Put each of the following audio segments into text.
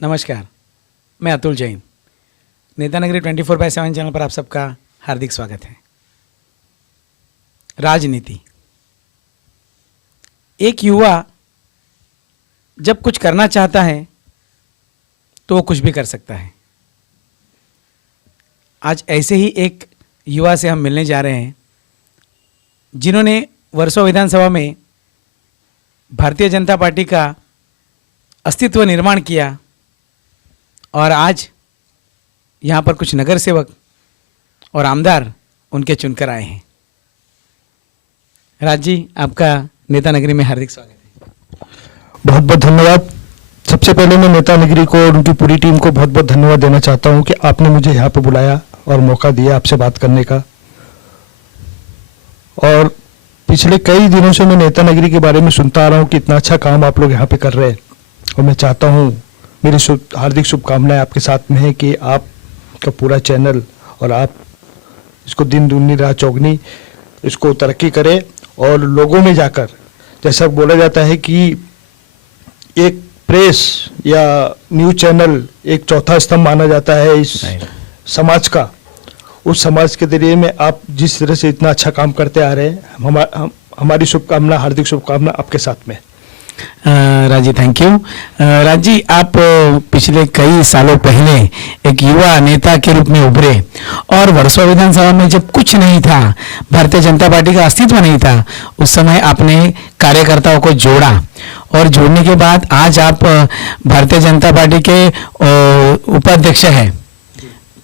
नमस्कार, मैं अतुल जैन। नेता नगरी 24/7 चैनल पर आप सबका हार्दिक स्वागत है। राजनीति। एक युवा जब कुछ करना चाहता है तो वो कुछ भी कर सकता है। आज ऐसे ही एक युवा से हम मिलने जा रहे हैं जिन्होंने वर्सों विधानसभा में भारतीय जनता पार्टी का अस्तित्व निर्माण किया और आज यहाँ पर कुछ नगर सेवक और आमदार उनके चुनकर आए हैं। राज जी, आपका नेता नगरी में हार्दिक स्वागत है। बहुत बहुत धन्यवाद। सबसे पहले मैं नेता नगरी को और उनकी पूरी टीम को बहुत बहुत धन्यवाद देना चाहता हूं कि आपने मुझे यहाँ पे बुलाया और मौका दिया आपसे बात करने का। और पिछले कई दिनों से मैं नेता नगरी के बारे में सुनता आ रहा हूँ कि इतना अच्छा काम आप लोग यहाँ पे कर रहे हैं और मैं चाहता हूँ, मेरी हार्दिक शुभकामनाएं आपके साथ में है कि आपका पूरा चैनल और आप इसको दिन दूनी रात चौगनी इसको तरक्की करें और लोगों में जाकर, जैसा बोला जाता है कि एक प्रेस या न्यूज चैनल एक चौथा स्तंभ माना जाता है इस समाज का। उस समाज के जरिए में आप जिस तरह से इतना अच्छा काम करते आ रहे हैं, हमारी शुभकामना, हार्दिक शुभकामना आपके साथ में। Raj ji, thank you. राज जी, आप पिछले कई सालों पहले एक युवा नेता के रूप में उभरे और वर्सों विधानसभा में जब कुछ नहीं था, भारतीय जनता पार्टी का अस्तित्व नहीं था, उस समय आपने कार्यकर्ताओं को जोड़ा और जोड़ने के बाद आज आप भारतीय जनता पार्टी के उपाध्यक्ष हैं,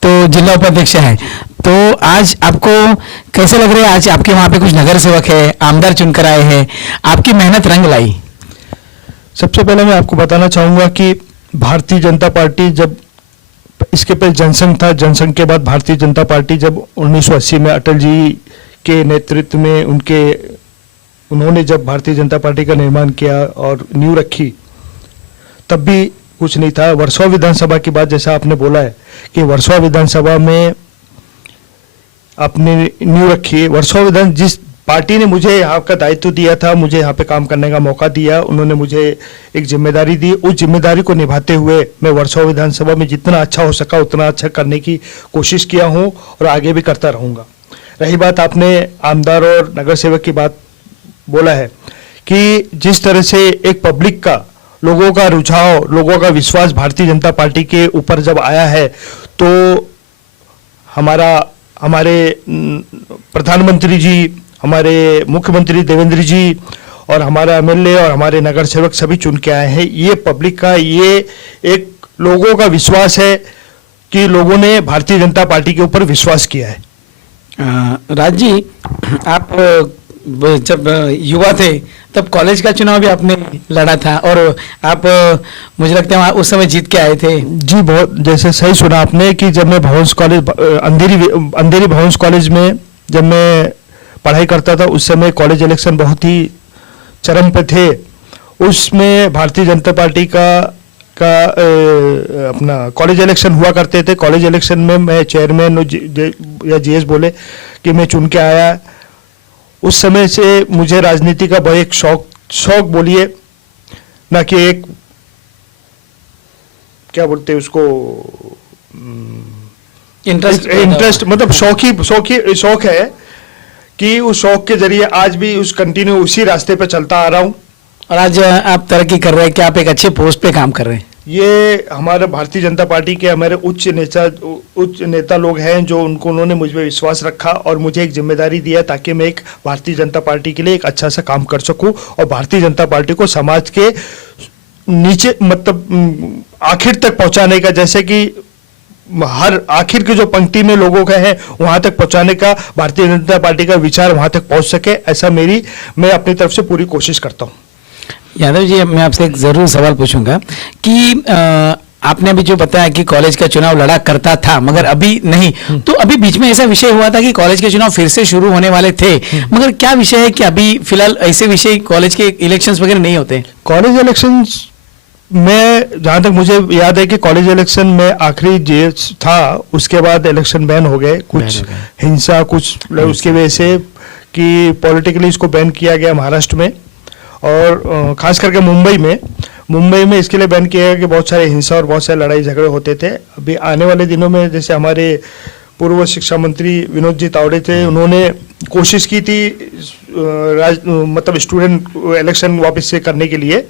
तो जिला उपाध्यक्ष हैं। तो आज आपको कैसे लग रहा है? आज आपके वहाँ पे कुछ नगर सेवक है, आमदार चुनकर आए हैं, आपकी मेहनत रंग लाई। सबसे पहले मैं आपको बताना चाहूँगा कि भारतीय जनता पार्टी जब, इसके पहले जनसंघ था, जनसंघ के बाद भारतीय जनता पार्टी जब 1980 में अटल जी के नेतृत्व में उन्होंने जब भारतीय जनता पार्टी का निर्माण किया और नींव रखी, तब भी कुछ नहीं था। वर्सों विधानसभा की बात, जैसा आपने बोला है कि वर्सों विधानसभा में आपने नींव रखी। वर्सों विधान जिस पार्टी ने मुझे यहाँ का दायित्व दिया था, मुझे यहाँ पे काम करने का मौका दिया, उन्होंने मुझे एक जिम्मेदारी दी। उस जिम्मेदारी को निभाते हुए मैं वर्सों विधानसभा में जितना अच्छा हो सका उतना अच्छा करने की कोशिश किया हूँ और आगे भी करता रहूँगा। रही बात, आपने आमदार और नगर सेवक की बात बोला है कि जिस तरह से एक पब्लिक का, लोगों का रुझाव, लोगों का विश्वास भारतीय जनता पार्टी के ऊपर जब आया है, तो हमारे प्रधानमंत्री जी, हमारे मुख्यमंत्री देवेंद्र जी और हमारा एमएलए और हमारे नगर सेवक सभी चुन के आए हैं। ये पब्लिक का, ये एक लोगों का विश्वास है कि लोगों ने भारतीय जनता पार्टी के ऊपर विश्वास किया है। राज जी, आप जब युवा थे तब कॉलेज का चुनाव भी आपने लड़ा था और आप, मुझे लगता है, उस समय जीत के आए थे। जी, बहुत, जैसे सही सुना आपने कि जब मैं भवंस कॉलेज, अंधेरी भवंस कॉलेज में जब मैं पढ़ाई करता था, उस समय कॉलेज इलेक्शन बहुत ही चरम पे थे। उसमें भारतीय जनता पार्टी का अपना कॉलेज इलेक्शन हुआ करते थे। कॉलेज इलेक्शन में मैं चेयरमैन या जीएस बोले कि मैं चुन के आया। उस समय से मुझे राजनीति का बहुत एक शौक बोलिए ना, कि एक क्या बोलते हैं उसको, इंटरेस्ट मतलब शौक है कि उस शौक के जरिए आज भी उसी रास्ते पे चलता आ रहा हूँ। और आज आप तरक्की कर रहे हैं कि आप एक अच्छे पोस्ट पे काम कर रहे हैं। ये हमारे भारतीय जनता पार्टी के हमारे उच्च नेता लोग हैं जो उन्होंने मुझ पर विश्वास रखा और मुझे एक जिम्मेदारी दिया ताकि मैं एक भारतीय जनता पार्टी के लिए एक अच्छा सा काम कर सकूं और भारतीय जनता पार्टी को समाज के नीचे, मतलब आखिर तक पहुंचाने का, जैसे कि हर आखिर की जो पंक्ति में लोगों का है वहां तक पहुंचाने का, भारतीय जनता पार्टी का विचार वहां तक पहुंच सके, ऐसा मैं अपनी तरफ से पूरी कोशिश करता हूं। यादव जी, मैं आपसे एक जरूर सवाल पूछूंगा कि आपने अभी जो बताया कि कॉलेज का चुनाव लड़ा करता था मगर अभी नहीं, तो अभी बीच में ऐसा विषय हुआ था कि कॉलेज के चुनाव फिर से शुरू होने वाले थे, मगर क्या विषय है कि अभी फिलहाल ऐसे विषय कॉलेज के इलेक्शंस वगैरह नहीं होते? कॉलेज इलेक्शंस में जहाँ तक मुझे याद है कि कॉलेज इलेक्शन में आखिरी जेल था, उसके बाद इलेक्शन बैन हो गए, कुछ हिंसा, कुछ उसकी वजह से कि पॉलिटिकली इसको बैन किया गया महाराष्ट्र में और खास करके मुंबई में। मुंबई में इसके लिए बैन किया गया कि बहुत सारे हिंसा और बहुत सारे लड़ाई झगड़े होते थे। अभी आने वाले दिनों में जैसे हमारे पूर्व शिक्षा मंत्री विनोद जी तावड़े थे, उन्होंने कोशिश की थी मतलब स्टूडेंट इलेक्शन वापस से करने के लिए।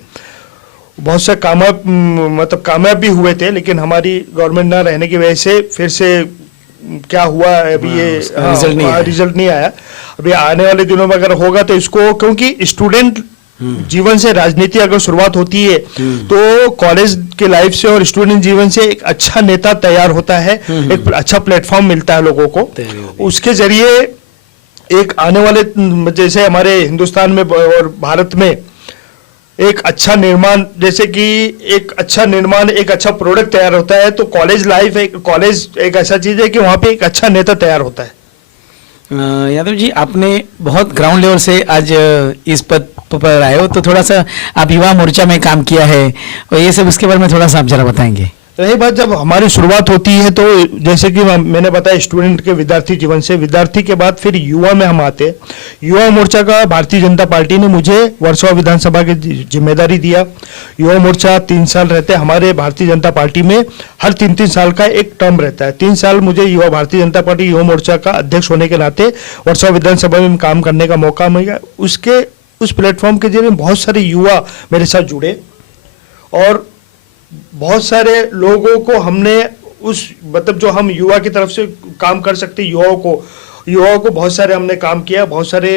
बहुत से कामयाब भी हुए थे, लेकिन हमारी गवर्नमेंट ना रहने की वजह से फिर से क्या हुआ अभी ये रिजल्ट नहीं आया। अभी आने वाले दिनों में अगर होगा तो इसको, क्योंकि स्टूडेंट जीवन से राजनीति अगर शुरुआत होती है तो कॉलेज के लाइफ से और स्टूडेंट जीवन से एक अच्छा नेता तैयार होता है, एक अच्छा प्लेटफॉर्म मिलता है लोगों को। उसके जरिए एक आने वाले, जैसे हमारे हिंदुस्तान में और भारत में एक अच्छा निर्माण, जैसे कि एक अच्छा प्रोडक्ट तैयार होता है, तो कॉलेज लाइफ कॉलेज एक ऐसा चीज है कि वहाँ पे एक अच्छा नेता तैयार होता है। यादव जी, आपने बहुत ग्राउंड लेवल से आज इस पद पर आए हो, तो थोड़ा सा आप युवा मोर्चा में काम किया है और ये सब, इसके बारे में थोड़ा सा आप जरा बताएंगे। रही बात जब हमारी शुरुआत होती है तो जैसे कि मैंने बताया स्टूडेंट के विद्यार्थी जीवन से, विद्यार्थी के बाद फिर युवा में हम आते। युवा मोर्चा का भारतीय जनता पार्टी ने मुझे वर्सोवा विधानसभा की जिम्मेदारी दिया। युवा मोर्चा 3 साल रहते हैं हमारे भारतीय जनता पार्टी में, हर 3-3 साल का एक टर्म रहता है। 3 साल मुझे भारतीय जनता पार्टी युवा मोर्चा का अध्यक्ष होने के नाते वर्सोवा विधानसभा में काम करने का मौका मिला। उस प्लेटफॉर्म के जरिए बहुत सारे युवा मेरे साथ जुड़े और बहुत सारे लोगों को हमने उस मतलब जो हम युवा की तरफ से काम कर सकते युवाओं को बहुत सारे हमने काम किया। बहुत सारे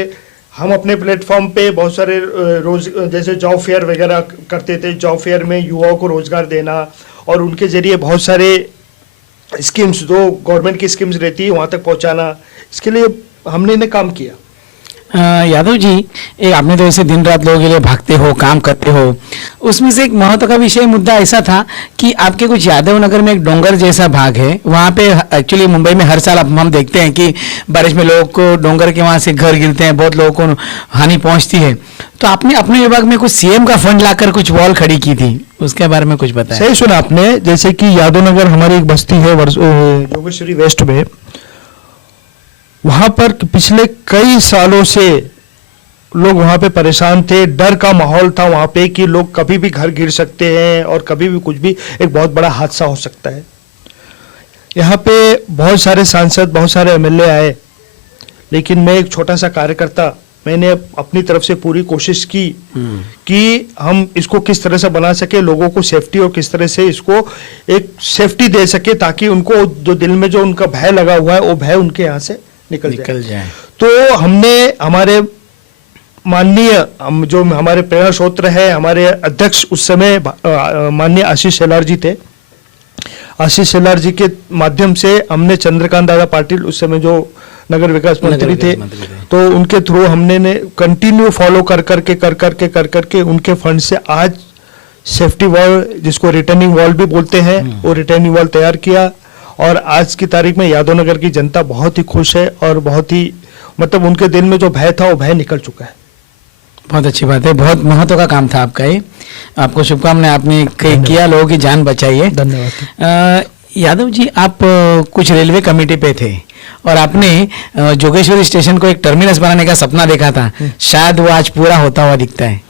हम अपने प्लेटफॉर्म पे बहुत सारे जैसे जॉब फेयर वगैरह करते थे। जॉब फेयर में युवाओं को रोजगार देना और उनके जरिए बहुत सारे स्कीम्स, जो गवर्नमेंट की स्कीम्स रहती है, वहाँ तक पहुँचाना, इसके लिए हमने इन्हें काम किया। यादव जी, आपने तो ऐसे दिन रात लोगों के लिए भागते हो, काम करते हो, उसमें से एक महत्व का विषय मुद्दा ऐसा था कि आपके कुछ यादव नगर में एक डोंगर जैसा भाग है, वहाँ पे एक्चुअली मुंबई में हर साल हम देखते हैं कि बारिश में लोगों को डोंगर के वहाँ से घर गिरते हैं, बहुत लोगों को हानि पहुँचती है। तो आपने अपने विभाग में कुछ सीएम का फंड लाकर कुछ वॉल खड़ी की थी, उसके बारे में कुछ बताया। सही सुना आपने। जैसे कि यादव नगर हमारी एक बस्ती है जोगेश्वरी वेस्ट में, वहां पर पिछले कई सालों से लोग वहां पे परेशान थे। डर का माहौल था वहां पे कि लोग कभी भी घर गिर सकते हैं और कभी भी कुछ भी एक बहुत बड़ा हादसा हो सकता है। यहाँ पे बहुत सारे सांसद, बहुत सारे एमएलए आए, लेकिन मैं एक छोटा सा कार्यकर्ता, मैंने अपनी तरफ से पूरी कोशिश की कि हम इसको किस तरह से बना सके, लोगों को सेफ्टी और किस तरह से इसको एक सेफ्टी दे सके, ताकि उनको जो दिल में जो उनका भय लगा हुआ है वो भय उनके यहाँ से निकल जाए। तो हमने हमारे माननीय जो हमारे प्रेरणा स्रोत है, हमारे अध्यक्ष उस समय माननीय आशीष शेलार जी थे। आशीष शेलार जी के माध्यम से हमने चंद्रकांत दादा पाटिल उस समय जो नगर विकास मंत्री थे, तो उनके थ्रू हमने कंटिन्यू फॉलो कर करके उनके फंड से आज सेफ्टी वॉल, जिसको रिटर्निंग वॉल भी बोलते हैं, वो रिटर्निंग वॉल तैयार किया। और आज की तारीख में यादव नगर की जनता बहुत ही खुश है और बहुत ही मतलब उनके दिल में जो भय था वो भय निकल चुका है। बहुत अच्छी बात है, बहुत महत्व का काम था आपका ये। आपको शुभकामनाएं, आपने किया, लोगों की जान बचाई है। धन्यवाद। यादव जी, आप कुछ रेलवे कमेटी पे थे और आपने जोगेश्वरी स्टेशन को एक टर्मिनस बनाने का सपना देखा था, शायद वो आज पूरा होता हुआ दिखता है।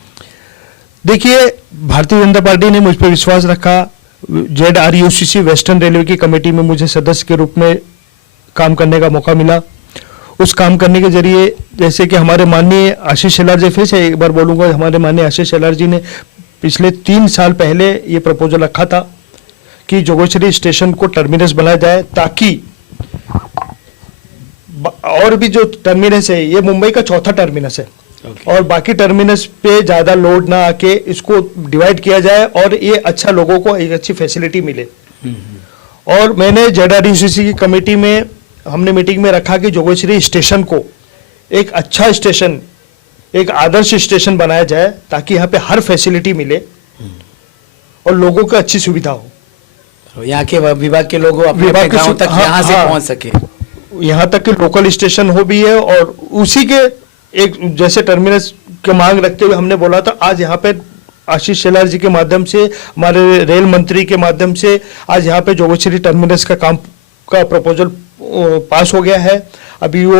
देखिए, भारतीय जनता पार्टी ने मुझ पर विश्वास रखा। ZRUCC वेस्टर्न रेलवे की कमेटी में मुझे सदस्य के रूप में काम करने का मौका मिला। उस काम करने के जरिए जैसे कि हमारे माननीय आशीष शेलार जी, फिर से एक बार बोलूँगा, हमारे माननीय आशीष शेलार जी ने पिछले 3 साल पहले ये प्रपोजल रखा था कि जोगेश्वरी स्टेशन को टर्मिनस बनाया जाए, ताकि और भी जो टर्मिनस है, ये मुंबई का 4था टर्मिनस है, और बाकी टर्मिनस पे ज़्यादा लोड ना आके इसको डिवाइड किया जाए और ये अच्छा लोगों को एक अच्छी फैसिलिटी मिले। और मैंने ZRUCC की कमेटी में हमने मीटिंग में रखा कि जोगेश्वरी स्टेशन को एक अच्छा स्टेशन, एक आदर्श स्टेशन बनाया जाए, ताकि यहाँ पे हर फैसिलिटी मिले और लोगों को अच्छी सुविधा हो। यहाँ के विभाग के लोग अपने गांव तक यहाँ से पहुँच सके, यहाँ तक कि लोकल स्टेशन हो भी है। और उसी के एक जैसे टर्मिनस की मांग रखते हुए हमने बोला था, आज यहाँ पे आशीष शेलार जी के माध्यम से, हमारे रेल मंत्री के माध्यम से आज यहाँ पे जोगेश्वरी टर्मिनस का काम का प्रपोजल पास हो गया है। अभी वो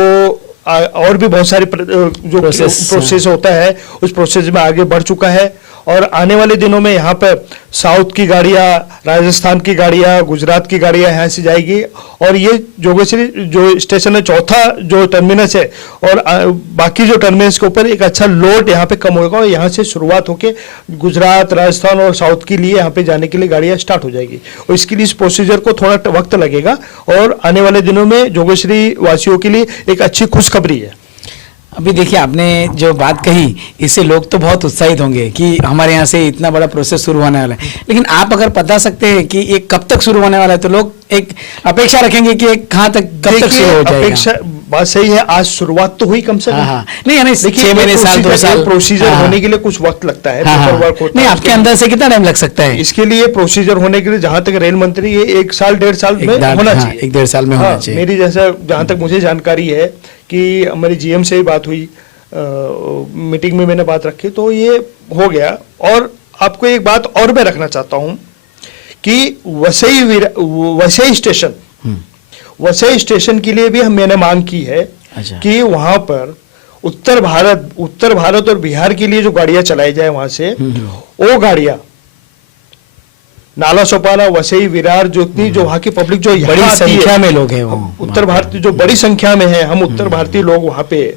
और भी बहुत सारे जो प्रोसेस होता है, उस प्रोसेस में आगे बढ़ चुका है और आने वाले दिनों में यहाँ पर साउथ की गाड़ियाँ, राजस्थान की गाड़ियाँ, गुजरात की गाड़ियाँ यहाँ से जाएगी। और ये जोगेश्वरी जो स्टेशन है, चौथा जो टर्मिनस है, और बाकी जो टर्मिनस के ऊपर एक अच्छा लोड यहाँ पे कम होगा और यहाँ से शुरुआत होके गुजरात, राजस्थान और साउथ के लिए यहाँ पे जाने के लिए गाड़ियाँ स्टार्ट हो जाएगी। और इसके लिए इस प्रोसीजर को थोड़ा वक्त लगेगा और आने वाले दिनों में जोगेश्वरी वासियों के लिए एक अच्छी खुशखबरी है। अभी देखिए, आपने जो बात कही इससे लोग तो बहुत उत्साहित होंगे कि हमारे यहाँ से इतना बड़ा प्रोसेस शुरू होने वाला है, लेकिन आप अगर बता सकते हैं कि ये कब तक शुरू होने वाला है, तो लोग एक अपेक्षा रखेंगे कि कहाँ तक, कब तक शुरू हो जाएगा। अपेक्षा बात सही है, आज शुरुआत तो हुई कम से कम। हाँ, नहीं यानी 6 महीने, साल, 2 साल प्रोसीजर होने के लिए कुछ वक्त लगता है, पेपर वर्क नहीं, आपके अंदर से कितना टाइम लग सकता है इसके लिए? प्रोसीजर होने के लिए जहां तक रेल मंत्री, ये 1 साल 1.5 साल में होना चाहिए। 1-1.5 साल में होना चाहिए। मेरी जहां तक मुझे जानकारी है कि हमारी जीएम से ही बात हुई, मीटिंग में मैंने बात रखी, तो ये हो गया। और आपको एक बात और मैं रखना चाहता हूं कि वसई स्टेशन के लिए भी मैंने मांग की है। अच्छा। कि वहां पर उत्तर भारत और बिहार के लिए जो गाड़ियां चलाई जाए वहां से, वो गाड़ियां नाला सोपारा, वसई, विरार, जो वहां की पब्लिक जो बड़ी संख्या में लोग हैं, उत्तर भारतीय जो बड़ी संख्या में है, हम उत्तर भारतीय लोग वहां पे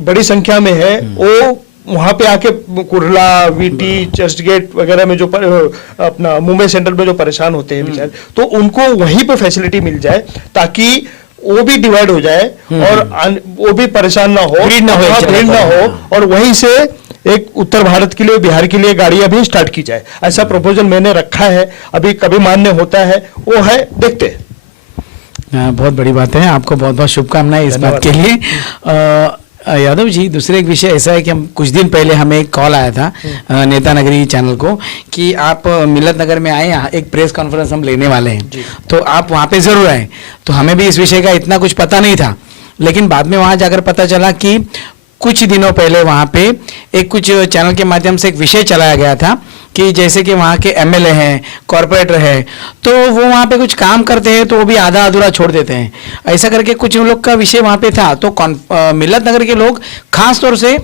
बड़ी संख्या में है, वो वहां पे आके कुर्ला, वीटी, चर्च गेट वगैरह में जो अपना मुंबई सेंट्रल में जो परेशान होते हैं बेचारे, तो उनको वहीं पे फैसिलिटी मिल जाए ताकि वो भी डिवाइड हो जाए और वो भी परेशान ना हो, भीड़ ना हो, और वहीं से एक उत्तर भारत के लिए, बिहार के लिए गाड़ियां भी स्टार्ट की जाए। ऐसा प्रपोजल मैंने रखा है, अभी कभी मान्य होता है, वो है, देखते हैं। बहुत बड़ी बात है, आपको बहुत बहुत शुभकामनाएं इस बात के लिए। यादव जी, दूसरे एक विषय ऐसा है कि हम कुछ दिन पहले हमें एक कॉल आया था नेता नगरी चैनल को कि आप मिलत नगर में आए, यहाँ एक प्रेस कॉन्फ्रेंस हम लेने वाले हैं, तो आप वहाँ पे ज़रूर आए। तो हमें भी इस विषय का इतना कुछ पता नहीं था, लेकिन बाद में वहाँ जाकर पता चला कि कुछ दिनों पहले वहाँ पे एक कुछ चैनल के माध्यम से एक विषय चलाया गया था कि जैसे कि वहाँ के एमएलए हैं, कॉरपोरेटर है, तो वो वहाँ पे कुछ काम करते हैं तो वो भी आधा अधूरा छोड़ देते हैं, ऐसा करके कुछ लोग का विषय वहाँ पे था। तो मिलत नगर के लोग खास तौर से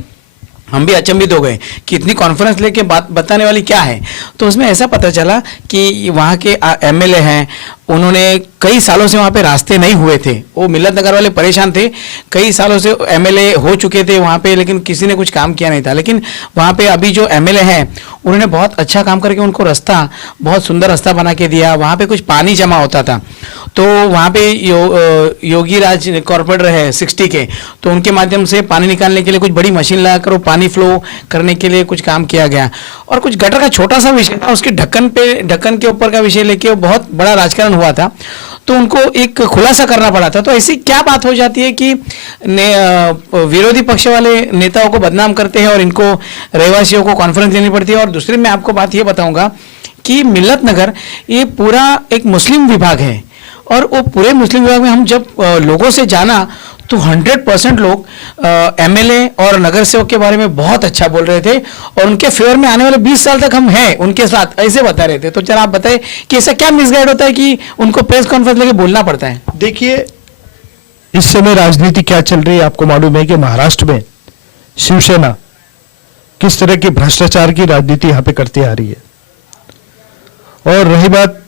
हम भी अचंभित हो गए कि इतनी कॉन्फ्रेंस लेके बात बताने वाली क्या है। तो उसमें ऐसा पता चला कि वहाँ के एमएलए हैं, उन्होंने कई सालों से वहाँ पे रास्ते नहीं हुए थे, वो मिलत नगर वाले परेशान थे, कई सालों से एमएलए हो चुके थे वहाँ पे, लेकिन किसी ने कुछ काम किया नहीं था। लेकिन वहाँ पे अभी जो एमएलए हैं उन्होंने बहुत अच्छा काम करके उनको रास्ता, बहुत सुंदर रास्ता बना के दिया। वहाँ पे कुछ पानी जमा होता था, तो वहाँ पे योगी राज कॉर्पोरेटर है 60 के, तो उनके माध्यम से पानी निकालने के लिए कुछ बड़ी मशीन लगाकर वो पानी फ्लो करने के लिए कुछ काम किया गया। और कुछ गटर का छोटा सा विषय था, उसके ढक्कन के ऊपर का विषय लेके बहुत बड़ा राजकारण हुआ था, तो उनको एक खुलासा करना पड़ा था। तो ऐसी क्या बात हो जाती है कि विरोधी पक्ष वाले नेताओं को बदनाम करते हैं और इनको रहवासियों को कॉन्फ्रेंस लेनी पड़ती है। और दूसरी मैं आपको बात ये बताऊंगा कि मिलत नगर ये पूरा एक मुस्लिम विभाग है, और वो पूरे मुस्लिम विभाग में हम जब लोगों से जाना तो 100% लोग एमएलए और नगर सेवक के बारे में बहुत अच्छा बोल रहे थे, और उनके फेवर में आने वाले 20 साल तक हम हैं उनके साथ, ऐसे बता रहे थे। तो चलो आप बताएं कि ऐसा क्या मिसगाइड होता है कि उनको प्रेस कॉन्फ्रेंस लेके बोलना पड़ता है। देखिए, इस समय राजनीति क्या चल रही है आपको मालूम है कि महाराष्ट्र में शिवसेना किस तरह की भ्रष्टाचार की राजनीति यहाँ पे करती आ रही है। और रही बात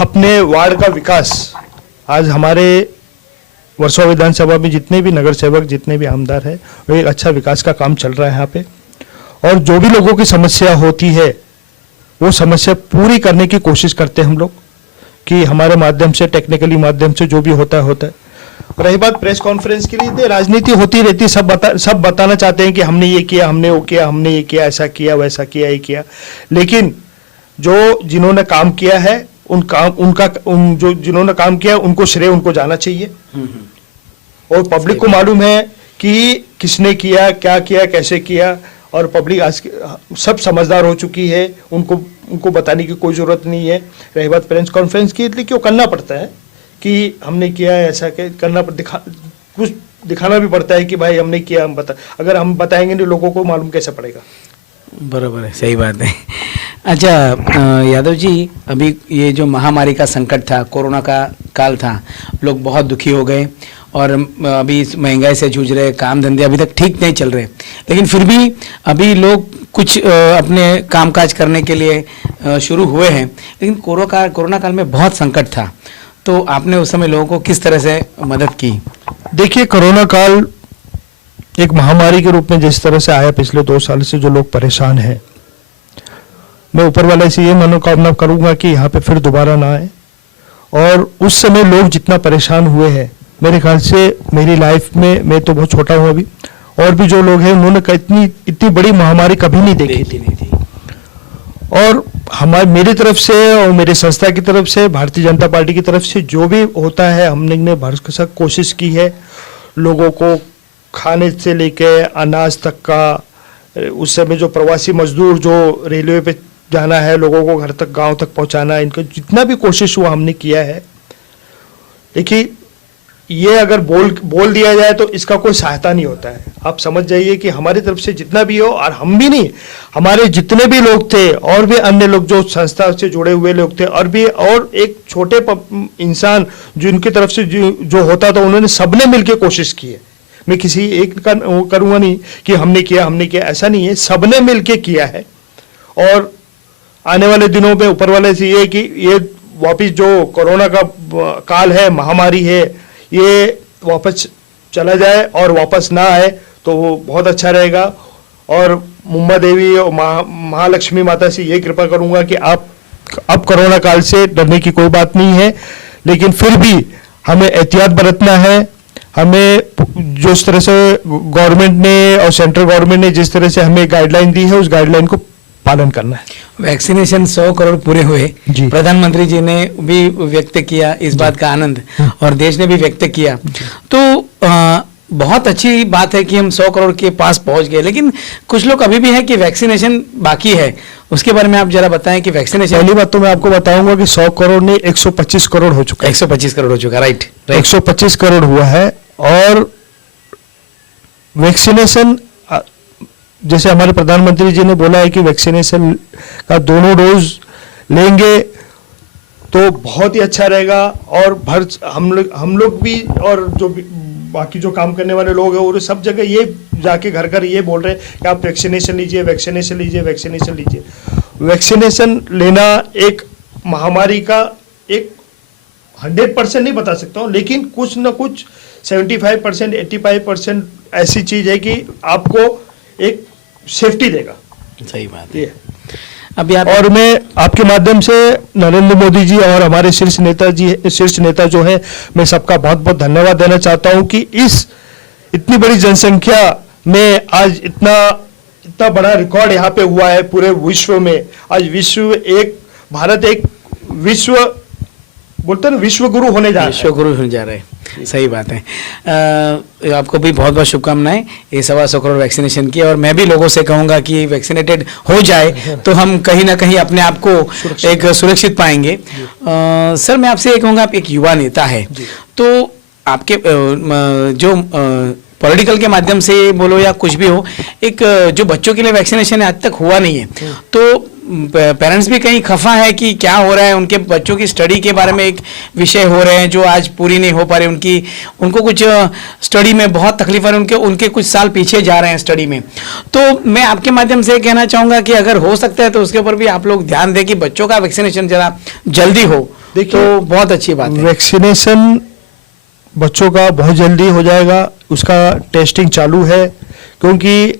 अपने वार्ड का विकास, आज हमारे वर्सोवा विधानसभा में जितने भी नगर सेवक, जितने भी आमदार हैं, वो एक अच्छा विकास का काम चल रहा है यहाँ पे। और जो भी लोगों की समस्या होती है वो समस्या पूरी करने की कोशिश करते हैं हम लोग, कि हमारे माध्यम से, टेक्निकली माध्यम से जो भी होता है। रही बात प्रेस कॉन्फ्रेंस के लिए, राजनीति होती रहती, सब बताना चाहते हैं कि हमने ये किया, हमने वो किया, हमने ये किया, ऐसा किया, वैसा किया, ये किया। लेकिन जिन्होंने काम किया है जिन्होंने काम किया उनको श्रेय उनको जाना चाहिए। और पब्लिक को मालूम है कि किसने किया, क्या किया, कैसे किया, और पब्लिक आज सब समझदार हो चुकी है, उनको बताने की कोई जरूरत नहीं है। रही बात प्रेस कॉन्फ्रेंस की, इसलिए क्यों करना पड़ता है कि हमने किया है, ऐसा करना कुछ दिखाना भी पड़ता है कि भाई हमने किया, हम अगर हम बताएंगे नहीं लोगों को मालूम कैसे पड़ेगा। बराबर है, सही बात है। अच्छा यादव जी, अभी ये जो महामारी का संकट था, कोरोना का काल था, लोग बहुत दुखी हो गए, और अभी इस महंगाई से जूझ रहे, काम धंधे अभी तक ठीक नहीं चल रहे, लेकिन फिर भी अभी लोग कुछ अपने कामकाज करने के लिए शुरू हुए हैं। लेकिन कोरोना काल में बहुत संकट था, तो आपने उस समय लोगों को किस तरह से मदद की? देखिए, कोरोना काल एक महामारी के रूप में जिस तरह से आया, पिछले 2 साल से जो लोग परेशान हैं, मैं ऊपर वाले से ये मनोकामना करूंगा कि यहाँ पे फिर दोबारा ना आए। और उस समय लोग जितना परेशान हुए हैं, मेरे ख्याल से मेरी लाइफ में, मैं तो बहुत छोटा हूँ अभी, और भी जो लोग हैं उन्होंने इतनी बड़ी महामारी कभी नहीं देखी थी। और मेरी तरफ से और मेरे संस्था की तरफ से, भारतीय जनता पार्टी की तरफ से जो भी होता है, हमने भरसक कोशिश की है लोगों को खाने से लेके अनाज तक का। उस समय जो प्रवासी मजदूर जो रेलवे पे जाना है, लोगों को घर तक, गांव तक पहुंचाना, इनका जितना भी कोशिश हुआ हमने किया है। देखिए, ये अगर बोल दिया जाए तो इसका कोई सहायता नहीं होता है। आप समझ जाइए कि हमारी तरफ से जितना भी हो, और हम भी नहीं, हमारे जितने भी लोग थे और भी अन्य लोग जो संस्था से जुड़े हुए लोग थे, और एक छोटे इंसान जो इनकी तरफ से जो होता था, उन्होंने सबने मिलकर कोशिश की है। मैं किसी एक का करूँगा नहीं कि हमने किया, ऐसा नहीं है, सबने मिलकर किया है। और आने वाले दिनों में ऊपर वाले से ये कि ये वापिस जो कोरोना का काल है, महामारी है, ये वापस चला जाए और वापस ना आए तो वो बहुत अच्छा रहेगा। और मुंबा देवी और महालक्ष्मी माता से ये कृपा करूंगा कि आप, अब कोरोना काल से डरने की कोई बात नहीं है, लेकिन फिर भी हमें एहतियात बरतना है। हमें जिस तरह से गवर्नमेंट ने और सेंट्रल गवर्नमेंट ने जिस तरह से हमें गाइडलाइन दी है, उस गाइडलाइन को पालन करना है। वैक्सीनेशन 100 करोड़ पूरे हुए, प्रधानमंत्री जी ने भी व्यक्त किया इस बात का आनंद, और देश ने भी व्यक्त किया। तो बहुत अच्छी बात है कि हम 100 करोड़ के पास पहुंच गए, लेकिन कुछ लोग अभी भी है कि वैक्सीनेशन बाकी है। उसके बारे में आप जरा बताएं कि वैक्सीनेशन। पहली बात तो मैं आपको बताऊंगा कि 100 करोड़ नहीं, 125 करोड़ हो चुका है। 125 करोड़ हो चुका, राइट। 125 करोड़ हुआ है। और वैक्सीनेशन, जैसे हमारे प्रधानमंत्री जी ने बोला है कि वैक्सीनेशन का दोनों डोज लेंगे तो बहुत ही अच्छा रहेगा। और हम लोग भी, और जो बाकी जो काम करने वाले लोग हैं, और सब जगह ये जाके घर घर ये बोल रहे हैं कि आप वैक्सीनेशन लीजिए, वैक्सीनेशन लीजिए, वैक्सीनेशन लीजिए। वैक्सीनेशन लेना एक महामारी का एक 100% नहीं बता सकता हूँ, लेकिन कुछ न कुछ 75%, 85% ऐसी चीज है कि आपको एक सेफ्टी देगा। सही बात है। अभी और मैं आपके माध्यम से नरेंद्र मोदी जी और हमारे शीर्ष नेता जो है, मैं सबका बहुत बहुत धन्यवाद देना चाहता हूं कि इस इतनी बड़ी जनसंख्या में आज इतना बड़ा रिकॉर्ड यहाँ पे हुआ है पूरे विश्व में। आज भारत एक विश्व, बोलते हैं ना, विश्व गुरु होने जा रहा है। विश्व गुरु होने जा रहे हैं, सही बात है। आपको भी बहुत बहुत शुभकामनाएं ये 125 करोड़ वैक्सीनेशन की। और मैं भी लोगों से कहूंगा कि वैक्सीनेटेड हो जाए तो हम कहीं ना कहीं अपने आप को एक सुरक्षित पाएंगे। सर, मैं आपसे ये कहूँगा, आप एक युवा नेता है, तो आपके जो पॉलिटिकल के माध्यम से बोलो या कुछ भी हो, एक जो बच्चों के लिए वैक्सीनेशन आज तक हुआ नहीं है, तो पेरेंट्स भी कहीं खफा है कि क्या हो रहा है। उनके बच्चों की स्टडी के बारे में एक विषय हो रहे हैं जो आज पूरी नहीं हो पा रही, उनको कुछ स्टडी में बहुत तकलीफ आ रही है, उनके कुछ साल पीछे जा रहे हैं स्टडी में। तो मैं आपके माध्यम से कहना चाहूँगा कि अगर हो सकता है तो उसके ऊपर भी आप लोग ध्यान दें कि बच्चों का वैक्सीनेशन जरा जल्दी हो, तो बहुत अच्छी बात है। वैक्सीनेशन बच्चों का बहुत जल्दी हो जाएगा, उसका टेस्टिंग चालू है। क्योंकि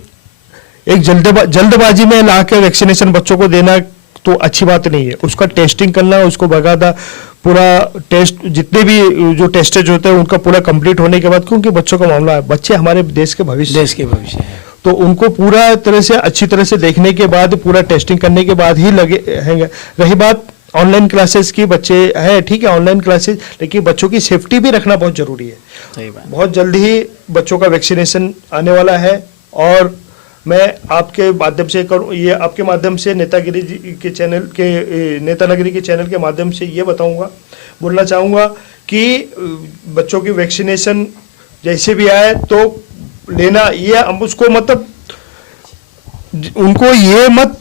एक जल्दबाजी में ला के वैक्सीनेशन बच्चों को देना तो अच्छी बात नहीं है। उसका टेस्टिंग करना, उसको बाकायदा पूरा टेस्ट, जितने भी जो टेस्टेज होते हैं उनका पूरा कंप्लीट होने के बाद, क्योंकि बच्चों का मामला है, बच्चे हमारे देश के भविष्य है, तो उनको पूरा तरह से अच्छी तरह से देखने के बाद, पूरा टेस्टिंग करने के बाद ही लगे हैं। रही बात ऑनलाइन क्लासेस की, बच्चे हैं ठीक है ऑनलाइन क्लासेस, लेकिन बच्चों की सेफ्टी भी रखना बहुत जरूरी है। सही बात। बहुत जल्दी ही बच्चों का वैक्सीनेशन आने वाला है। और मैं आपके माध्यम से ये आपके माध्यम से नेतागिरी के चैनल के, नेता नगरी के चैनल के माध्यम से ये बोलना चाहूँगा कि बच्चों की वैक्सीनेशन जैसे भी आए तो लेना। ये हम उसको मतलब उनको ये मत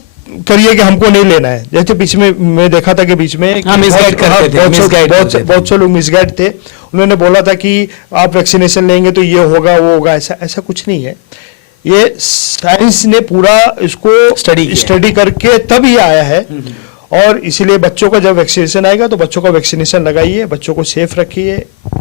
करिए कि हमको नहीं लेना है। जैसे बीच में मैं देखा था कि बीच में हाँ, misguide करते थे, misguide करते थे। बहुत से लोग मिसगाइड थे। उन्होंने बोला था कि आप वैक्सीनेशन लेंगे तो ये होगा वो होगा, ऐसा कुछ नहीं है। ये साइंस ने पूरा इसको स्टडी करके तब ये आया है। और इसीलिए बच्चों का जब वैक्सीनेशन आएगा तो बच्चों का वैक्सीनेशन लगाइए, बच्चों को सेफ रखिए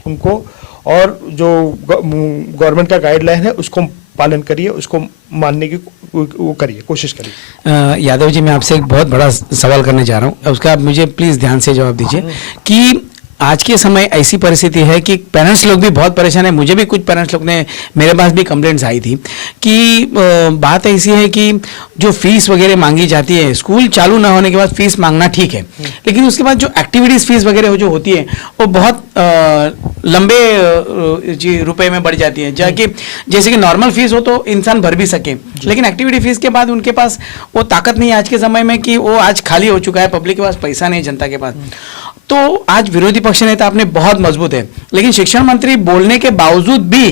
उनको, और जो गवर्नमेंट का गाइडलाइन है उसको पालन करिए, उसको मानने की वो करिए, कोशिश करिए। यादव जी, मैं आपसे एक बहुत बड़ा सवाल करने जा रहा हूँ, उसका आप मुझे प्लीज ध्यान से जवाब दीजिए कि आज के समय ऐसी परिस्थिति है कि पेरेंट्स लोग भी बहुत परेशान है। मुझे भी कुछ पेरेंट्स लोग ने, मेरे पास भी कंप्लेंट्स आई थी कि बात ऐसी है कि जो फीस वगैरह मांगी जाती है, स्कूल चालू ना होने के बाद फीस मांगना ठीक है, लेकिन उसके बाद जो एक्टिविटीज फीस वगैरह जो होती है वो बहुत लंबे रुपए में बढ़ जाती है, जाकि जैसे कि नॉर्मल फीस हो तो इंसान भर भी सके, लेकिन एक्टिविटी फीस के बाद उनके पास वो ताकत नहीं है आज के समय में कि वो आज खाली हो चुका है, पब्लिक के पास पैसा नहीं, जनता के पास। तो आज विरोधी पक्ष नेता आपने बहुत मजबूत है, लेकिन शिक्षण मंत्री बोलने के बावजूद भी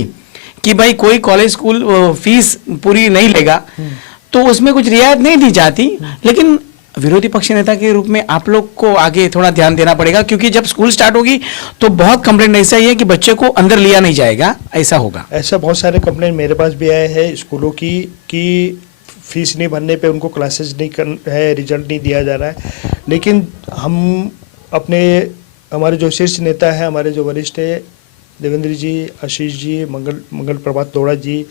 कि भाई कोई कॉलेज स्कूल फीस पूरी नहीं लेगा तो उसमें कुछ रियायत नहीं दी जाती, लेकिन विरोधी पक्ष नेता के रूप में आप लोग को आगे थोड़ा ध्यान देना पड़ेगा, क्योंकि जब स्कूल स्टार्ट होगी तो बहुत कंप्लेंट ऐसा ही है कि बच्चे को अंदर लिया नहीं जाएगा, ऐसा होगा। ऐसा बहुत सारे कंप्लेंट मेरे पास भी आए हैं स्कूलों की कि फीस नहीं भरने पे उनको क्लासेस नहीं कर है, रिजल्ट नहीं दिया जा रहा है। लेकिन हम अपने, हमारे जो शीर्ष नेता है, हमारे जो वरिष्ठ है, देवेंद्र जी, आशीष जी, मंगल प्रभात तोड़ा जी,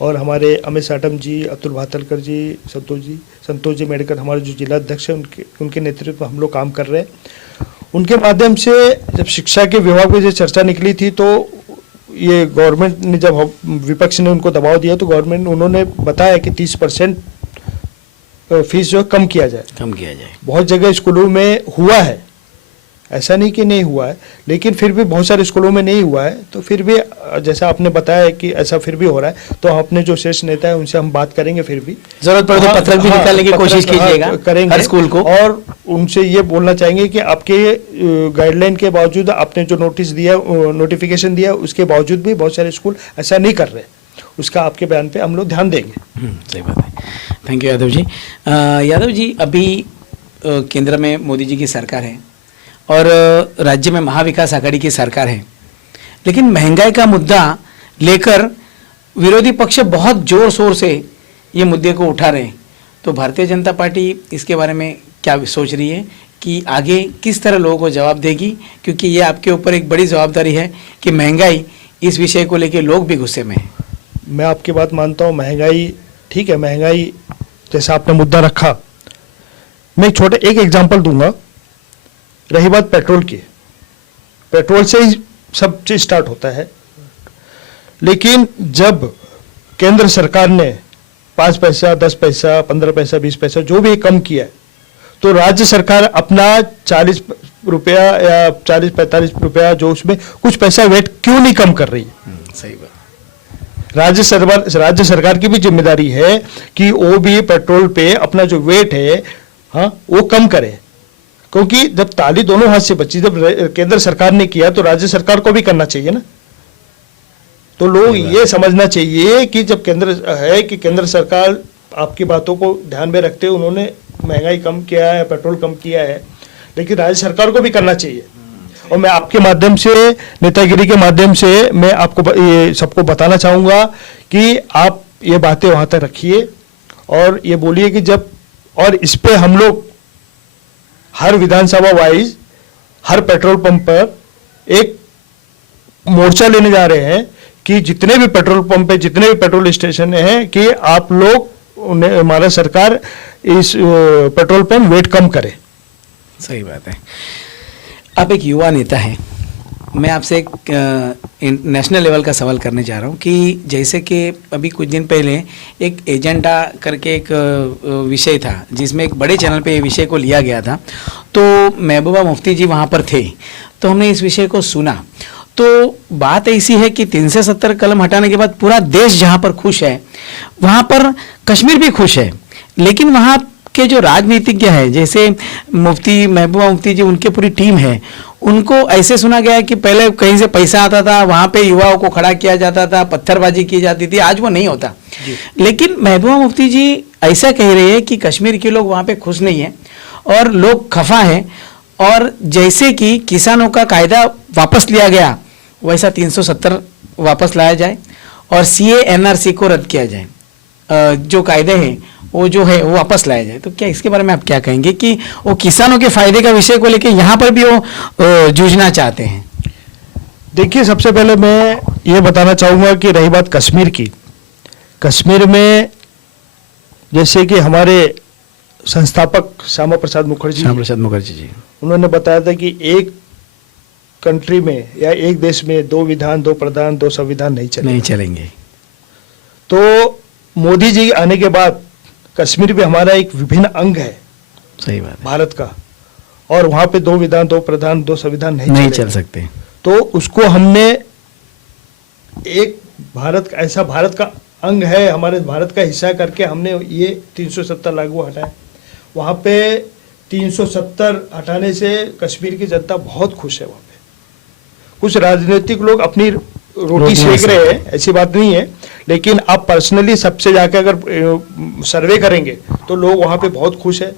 और हमारे अमित साटम जी, अतुल भातलकर जी, संतोष जी मेडकर, हमारे जो जिला अध्यक्ष हैं, उनके नेतृत्व में हम लोग काम कर रहे हैं। उनके माध्यम से जब शिक्षा के विभाग में जो चर्चा निकली थी तो ये गवर्नमेंट ने, जब विपक्ष ने उनको दबाव दिया तो गवर्नमेंट, उन्होंने बताया कि 30% फीस जो कम किया जाए। बहुत जगह स्कूलों में हुआ है, ऐसा नहीं कि नहीं हुआ है, लेकिन फिर भी बहुत सारे स्कूलों में नहीं हुआ है। तो फिर भी जैसा आपने बताया कि ऐसा फिर भी हो रहा है, तो अपने जो शीर्ष नेता है उनसे हम बात करेंगे, फिर भी जरूरत पड़े तो पत्रक भी निकालने की कोशिश कीजिएगा, करेंगे हर स्कूल को। और उनसे ये बोलना चाहेंगे कि आपके गाइडलाइन के बावजूद, आपने जो नोटिस दिया, नोटिफिकेशन दिया, उसके बावजूद भी बहुत सारे स्कूल ऐसा नहीं कर रहे। उसका आपके बयान पे हम लोग ध्यान देंगे। सही बात है। Thank you Yadav ji. यादव जी, अभी केंद्र में मोदी जी की सरकार है और राज्य में महाविकास आघाड़ी की सरकार है, लेकिन महंगाई का मुद्दा लेकर विरोधी पक्ष बहुत जोर शोर से ये मुद्दे को उठा रहे हैं। तो भारतीय जनता पार्टी इसके बारे में क्या सोच रही है कि आगे किस तरह लोगों को जवाब देगी, क्योंकि ये आपके ऊपर एक बड़ी जवाबदारी है कि महंगाई, इस विषय को लेकर लोग भी गुस्से में हैं। मैं आपकी बात मानता हूँ, महंगाई ठीक है, महंगाई जैसा आपने मुद्दा रखा, मैं एक एग्जांपल दूंगा। रही बात पेट्रोल की, पेट्रोल से ही सब चीज स्टार्ट होता है, लेकिन जब केंद्र सरकार ने 5 पैसा, 10 पैसा, 15 पैसा, 20 पैसा जो भी कम किया है, तो राज्य सरकार अपना 40 रुपया या 40-45 रुपया जो उसमें कुछ पैसा वेट क्यों नहीं कम कर रही है? सही बात। राज्य सरकार की भी जिम्मेदारी है कि वो भी पेट्रोल पे अपना जो वेट है, हाँ, वो कम करे, क्योंकि जब ताली दोनों हाथ से बची, जब केंद्र सरकार ने किया तो राज्य सरकार को भी करना चाहिए ना। तो लोग ये समझना चाहिए कि जब केंद्र सरकार आपकी बातों को ध्यान में रखते हुए उन्होंने महंगाई कम किया है, पेट्रोल कम किया है, लेकिन राज्य सरकार को भी करना चाहिए। और मैं आपके माध्यम से, नेतागिरी के माध्यम से मैं आपको ये सबको बताना चाहूंगा कि आप ये बातें वहां तक रखिए और ये बोलिए कि जब, और इस पे हम लोग हर विधानसभा वाइज हर पेट्रोल पंप पर एक मोर्चा लेने जा रहे हैं कि जितने भी पेट्रोल पंप पे, जितने भी पेट्रोल स्टेशन हैं, कि आप लोग, हमारा सरकार इस पेट्रोल पंप वेट कम करे। सही बात है। आप एक युवा नेता हैं, मैं आपसे एक नेशनल लेवल का सवाल करने जा रहा हूँ कि जैसे कि अभी कुछ दिन पहले एक एजेंडा करके एक विषय था जिसमें एक बड़े चैनल पे ये विषय को लिया गया था, तो महबूबा मुफ्ती जी वहाँ पर थे, तो हमने इस विषय को सुना। तो बात ऐसी है कि 370 कलम हटाने के बाद पूरा देश जहाँ पर खुश है, वहाँ पर कश्मीर भी खुश है, लेकिन वहाँ के जो राजनीतिज्ञ है, जैसे मुफ्ती महबूबा मुफ्ती जी, उनके पूरी टीम है, उनको ऐसे सुना गया है कि पहले कहीं से पैसा आता था, वहाँ पे युवाओं को खड़ा किया जाता था, पत्थरबाजी की जाती थी, आज वो नहीं होता। लेकिन महबूबा मुफ्ती जी ऐसा कह रही है कि कश्मीर के लोग वहाँ पे खुश नहीं है और लोग खफा हैं, और जैसे कि किसानों का कायदा वापस लिया गया वैसा 370 वापस लाया जाए और CA NRC को रद्द किया जाए, जो कायदे हैं वो जो है वो वापस लाया जाए। तो क्या इसके बारे में आप क्या कहेंगे कि वो किसानों के फायदे का विषय को लेकर यहाँ पर भी वो जूझना चाहते हैं? देखिए, सबसे पहले मैं ये बताना चाहूँगा कि रही बात कश्मीर की, कश्मीर में जैसे कि हमारे संस्थापक श्यामा प्रसाद मुखर्जी जी उन्होंने बताया था कि एक कंट्री में या एक देश में 2 विधान 2 प्रधान 2 संविधान नहीं चलेंगे। तो मोदी जी आने के बाद कश्मीर भी हमारा एक विभिन्न अंग है, सही बात है, भारत का, और वहाँ पे 2 विधान 2 प्रधान 2 संविधान नहीं चल सकते। तो उसको हमने एक भारत का अंग है, हमारे भारत का हिस्सा करके हमने ये 370 लागू हटाए। वहाँ पे 370 हटाने से कश्मीर की जनता बहुत खुश है। वहाँ पे कुछ राजनीतिक लोग अपनी रोटी सेक रहे हैं, ऐसी बात नहीं है, लेकिन आप पर्सनली सबसे जाके अगर सर्वे करेंगे तो लोग वहाँ पे बहुत खुश है।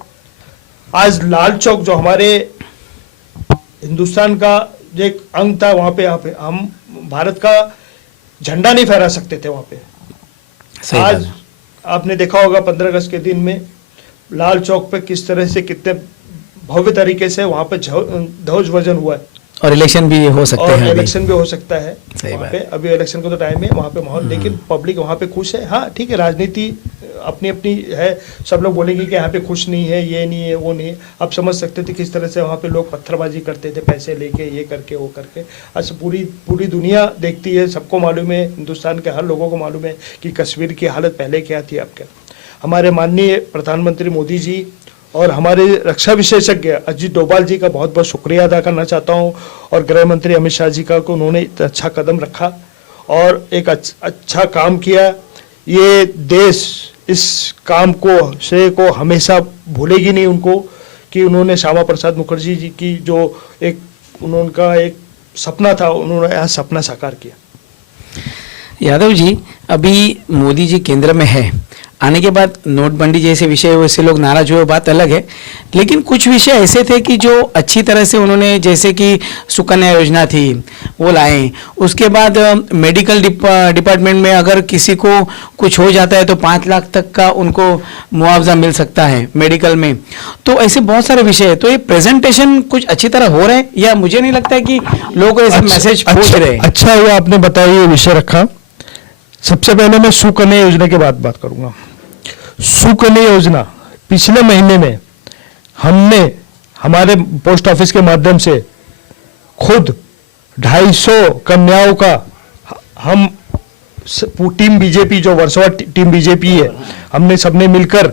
आज लाल चौक जो हमारे हिंदुस्तान का जो एक अंग था, वहाँ पे हम भारत का झंडा नहीं फहरा सकते थे वहाँ पे। आज आपने देखा होगा 15 अगस्त के दिन में लाल चौक पे किस तरह से कितने भव्य तरीके से वहाँ पे ध्वज वजन हुआ है, और इलेक्शन भी हो सकते हैं, इलेक्शन भी हो सकता है सही वहाँ बात पे। अभी इलेक्शन का तो टाइम है वहाँ पे माहौल, लेकिन पब्लिक वहाँ पे खुश है। हाँ ठीक है, राजनीति अपनी अपनी है, सब लोग बोलेंगे कि यहाँ पे खुश नहीं है, ये नहीं है, वो नहीं है। आप समझ सकते थे किस तरह से वहाँ पे लोग पत्थरबाजी करते थे, पैसे लेके, ये करके वो करके। आज पूरी दुनिया देखती है, सबको मालूम है, हिंदुस्तान के हर लोगों को मालूम है कि कश्मीर की हालत पहले क्या थी, अब क्या। हमारे माननीय प्रधानमंत्री मोदी जी और हमारे रक्षा विशेषज्ञ अजीत डोभाल जी का बहुत बहुत शुक्रिया अदा करना चाहता हूं, और गृह मंत्री अमित शाह जी का को उन्होंने इतना अच्छा कदम रखा और एक अच्छा काम किया। ये देश इस काम को हमेशा भूलेगी नहीं उनको, कि उन्होंने श्यामा प्रसाद मुखर्जी जी की जो उनका एक सपना था, उन्होंने यह सपना साकार किया। यादव जी, अभी मोदी जी केंद्र में है, आने के बाद नोटबंदी जैसे विषय वैसे लोग नाराज हुए, बात अलग है, लेकिन कुछ विषय ऐसे थे कि जो अच्छी तरह से उन्होंने, जैसे कि सुकन्या योजना थी वो लाए। उसके बाद मेडिकल डिपार्टमेंट में अगर किसी को कुछ हो जाता है तो 5 लाख तक का उनको मुआवजा मिल सकता है मेडिकल में। तो ऐसे बहुत सारे विषय है। तो ये प्रेजेंटेशन कुछ अच्छी तरह हो रहे हैं, या मुझे नहीं लगता है कि लोग ऐसे मैसेज पूछ रहे हैं? अच्छा हुआ आपने बताया, ये विषय रखा। सबसे पहले मैं सुकन्या योजना के बात करूंगा। सुकन्या योजना पिछले महीने में हमने हमारे पोस्ट ऑफिस के माध्यम से खुद 250 कन्याओं का, हम टीम बीजेपी, जो वर्सोवा टीम बीजेपी है, हमने सबने मिलकर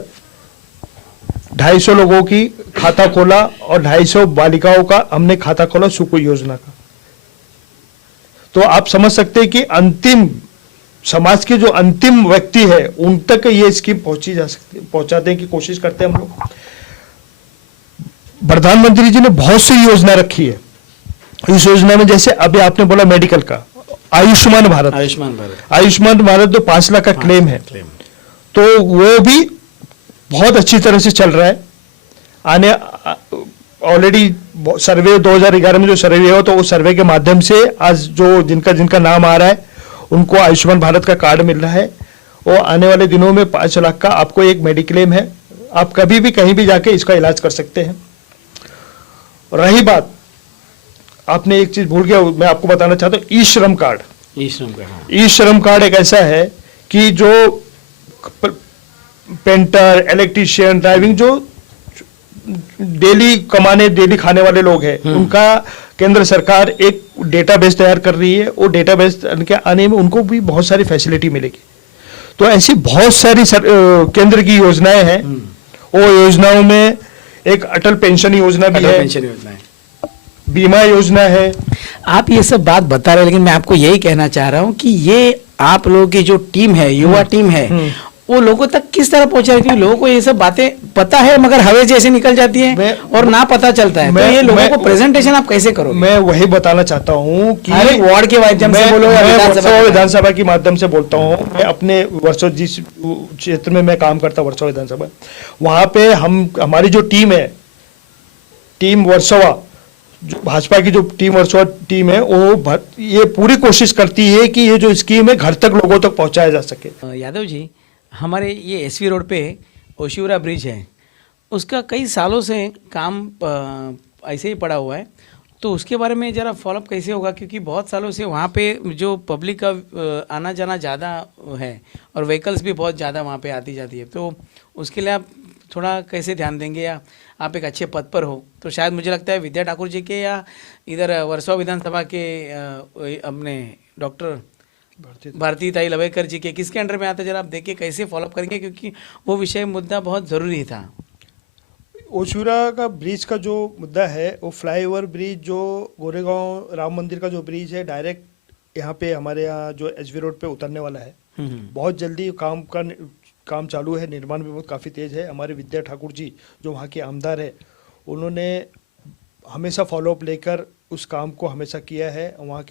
250 लोगों की खाता खोला और 250 बालिकाओं का हमने खाता खोला सुकन्या योजना का। तो आप समझ सकते हैं कि अंतिम समाज के जो अंतिम व्यक्ति है उन तक ये स्कीम पहुंचाने की कोशिश करते हैं हम लोग। प्रधानमंत्री जी ने बहुत सी योजना रखी है। इस योजना में जैसे अभी आपने बोला मेडिकल का, आयुष्मान भारत जो 5 लाख का क्लेम है, तो वो भी बहुत अच्छी तरह से चल रहा है। ऑलरेडी सर्वे 2011 में जो सर्वे हो, तो उस सर्वे के माध्यम से आज जो जिनका नाम आ रहा है उनको आयुष्मान भारत का कार्ड मिल रहा है। वो आने वाले दिनों में 5 लाख का आपको एक मेडिक्लेम है, आप कभी भी कहीं भी जाके इसका इलाज कर सकते हैं। रही बात, आपने एक चीज भूल गया, मैं आपको बताना चाहता हूँ, ई श्रम कार्ड। ई श्रम कार्ड एक ऐसा है कि जो पेंटर, इलेक्ट्रीशियन, ड्राइविंग, जो डेली खाने वाले लोग हैं, उनका केंद्र सरकार एक डेटाबेस तैयार कर रही है। वो डेटाबेस के आने में उनको भी बहुत सारी फैसिलिटी मिलेगी। तो ऐसी बहुत सारी केंद्र की योजनाएं हैं। वो योजनाओं में एक अटल पेंशन योजना भी है, बीमा योजना है। आप ये सब बात बता रहे हैं, लेकिन मैं आपको यही कहना चाह रहा हूं कि ये आप लोगों की जो टीम है, युवा टीम है, वो लोगों तक किस तरह पहुंचा है? क्योंकि लोगों को ये सब बातें पता है मगर हवा जैसे निकल जाती है और ना पता चलता है। तो ये लोगों को प्रेजेंटेशन आप कैसे करोगे? मैं वही बताना चाहता हूँ कि हर एक वार्ड के माध्यम से बोलो या विधानसभा के माध्यम से बोलता हूँ। मैं अपने वर्सों जिस क्षेत्र में मैं काम करता वर्सोवा विधानसभा, वहां पे हमारी जो टीम है, टीम वर्सोवा, जो भाजपा की जो टीम वर्सोवा टीम है, वो ये पूरी कोशिश करती है कि ये जो स्कीम है घर तक लोगों तक पहुंचाया जा सके। यादव जी, हमारे ये एसवी रोड पे ओशिवरा ब्रिज है, उसका कई सालों से काम ऐसे ही पड़ा हुआ है, तो उसके बारे में ज़रा फॉलोअप कैसे होगा? क्योंकि बहुत सालों से वहाँ पे जो पब्लिक का आना जाना ज़्यादा है और व्हीकल्स भी बहुत ज़्यादा वहाँ पे आती जाती है, तो उसके लिए आप थोड़ा कैसे ध्यान देंगे? या आप एक अच्छे पद पर हो तो शायद मुझे लगता है विद्या ठाकुर जी के या इधर वर्सोवा विधानसभा के अपने डॉक्टर भारती ताई लवेकर जी के किसके अंडर में आता है, जरा आप देखिए कैसे फॉलोअप करेंगे? क्योंकि वो विषय मुद्दा बहुत ज़रूरी था। ओशुरा का ब्रिज का जो मुद्दा है, वो फ्लाईओवर ब्रिज जो गोरेगांव राम मंदिर का जो ब्रिज है, डायरेक्ट यहाँ पे हमारे यहाँ जो एचवी रोड पे उतरने वाला है। बहुत जल्दी काम चालू है, निर्माण भी बहुत काफ़ी तेज़ है। हमारे विद्या ठाकुर जी जो वहाँ के आमदार है, उन्होंने हमेशा फॉलोअप लेकर उस काम को हमेशा किया है। वहाँ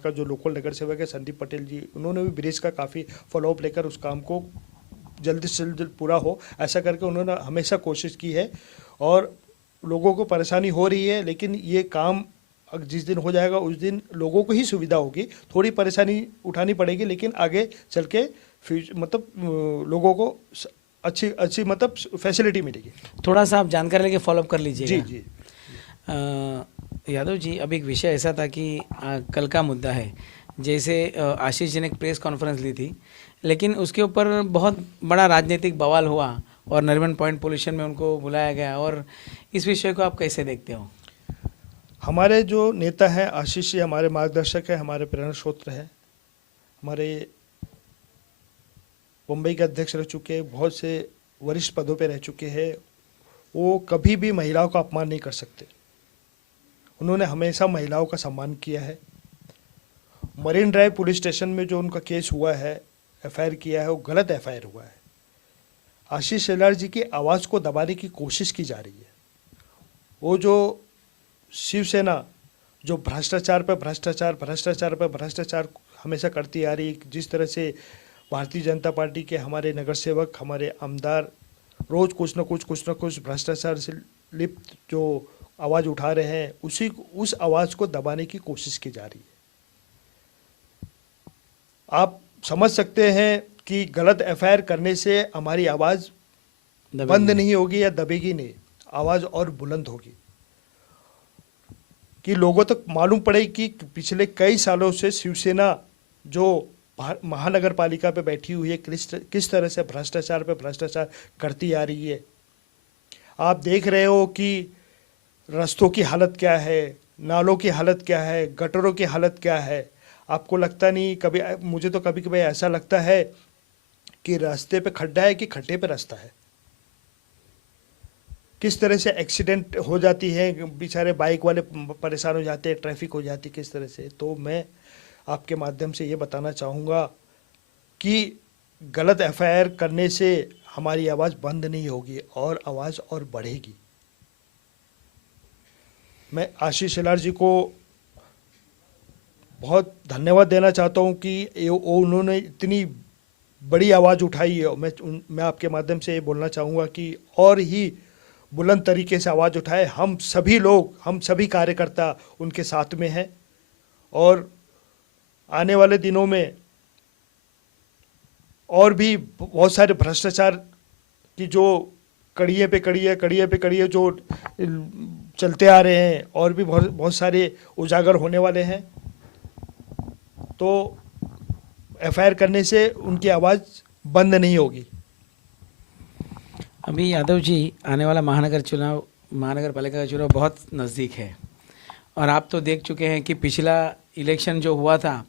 का जो लोकल नगर सेवक है संदीप पटेल जी, उन्होंने भी ब्रिज का काफ़ी फॉलोअप लेकर उस काम को जल्द से जल्द पूरा हो ऐसा करके उन्होंने हमेशा कोशिश की है। और लोगों को परेशानी हो रही है, लेकिन ये काम जिस दिन हो जाएगा उस दिन लोगों को ही सुविधा होगी। थोड़ी परेशानी उठानी पड़ेगी, लेकिन आगे चल के मतलब लोगों को अच्छी मतलब फैसिलिटी मिलेगी। थोड़ा सा आप जानकारी लेके फॉलोअप कर लीजिएगा। जी जी। यादव जी, अब एक विषय ऐसा था कि कल का मुद्दा है, जैसे आशीष जी ने एक प्रेस कॉन्फ्रेंस ली थी, लेकिन उसके ऊपर बहुत बड़ा राजनीतिक बवाल हुआ और नरीमन पॉइंट पोल्यूशन में उनको बुलाया गया, और इस विषय को आप कैसे देखते हो? हमारे जो नेता हैं आशीष जी हमारे मार्गदर्शक है, हमारे प्रेरणा स्रोत है, हमारे मुंबई के अध्यक्ष रह चुके, बहुत से वरिष्ठ पदों पे रह चुके हैं। वो कभी भी महिलाओं का अपमान नहीं कर सकते। उन्होंने हमेशा महिलाओं का सम्मान किया है। मरीन ड्राइव पुलिस स्टेशन में जो उनका केस हुआ है, एफआईआर किया है, वो गलत एफआईआर हुआ है। आशीष शेलार जी की आवाज़ को दबाने की कोशिश की जा रही है। वो जो शिवसेना जो भ्रष्टाचार पर भ्रष्टाचार हमेशा करती आ रही, जिस तरह से भारतीय जनता पार्टी के हमारे नगर सेवक, हमारे आमदार रोज कुछ न कुछ भ्रष्टाचार से लिप्त जो आवाज़ उठा रहे हैं, उस आवाज़ को दबाने की कोशिश की जा रही है। आप समझ सकते हैं कि गलत एफआईआर करने से हमारी आवाज़ बंद नहीं होगी या दबेगी नहीं, आवाज़ और बुलंद होगी कि लोगों तक मालूम पड़े कि पिछले कई सालों से शिवसेना जो महानगर पालिका पे बैठी हुई है किस तरह से भ्रष्टाचार करती आ रही है। आप देख रहे हो कि रास्तों की हालत क्या है, नालों की हालत क्या है, गटरों की हालत क्या है। आपको लगता नहीं, कभी मुझे तो कभी कभी ऐसा लगता है कि रास्ते पे खड्डा है कि खड्डे पे रास्ता है। किस तरह से एक्सीडेंट हो जाती है, बेचारे बाइक वाले परेशान हो जाते हैं, ट्रैफिक हो जाती है किस तरह से। तो मैं आपके माध्यम से ये बताना चाहूँगा कि गलत एफआईआर करने से हमारी आवाज़ बंद नहीं होगी और आवाज़ और बढ़ेगी। मैं आशीष शेलार जी को बहुत धन्यवाद देना चाहता हूँ कि उन्होंने इतनी बड़ी आवाज़ उठाई है। मैं आपके माध्यम से ये बोलना चाहूँगा कि और ही बुलंद तरीके से आवाज़ उठाए। हम सभी लोग, हम सभी कार्यकर्ता उनके साथ में हैं और आने वाले दिनों में और भी बहुत सारे भ्रष्टाचार की जो कड़िए पे कड़िए जो चलते आ रहे हैं और भी बहुत सारे उजागर होने वाले हैं। तो एफआईआर करने से उनकी आवाज़ बंद नहीं होगी। अभी यादव जी, आने वाला महानगर पालिका का चुनाव बहुत नज़दीक है और आप तो देख चुके हैं कि पिछला इलेक्शन जो हुआ था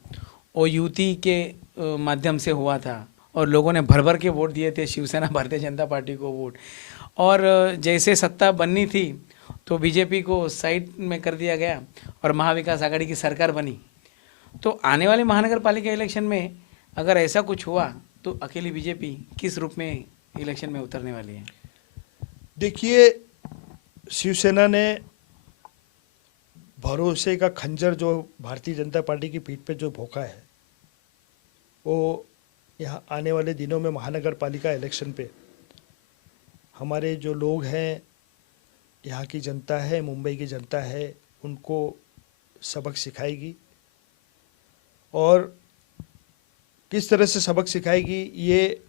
वो युति के माध्यम से हुआ था और लोगों ने भर भर के वोट दिए थे शिवसेना भारतीय जनता पार्टी को वोट। और जैसे सत्ता बननी थी तो बीजेपी को साइड में कर दिया गया और महाविकास आघाड़ी की सरकार बनी। तो आने वाले महानगर पालिका इलेक्शन में अगर ऐसा कुछ हुआ तो अकेली बीजेपी किस रूप में इलेक्शन में उतरने वाली है? देखिए, शिवसेना ने भरोसे का खंजर जो भारतीय जनता पार्टी की पीठ पे जो भोंका है, वो यहाँ आने वाले दिनों में महानगर पालिका इलेक्शन पे हमारे जो लोग हैं, यहाँ की जनता है, मुंबई की जनता है, उनको सबक सिखाएगी। और किस तरह से सबक सिखाएगी ये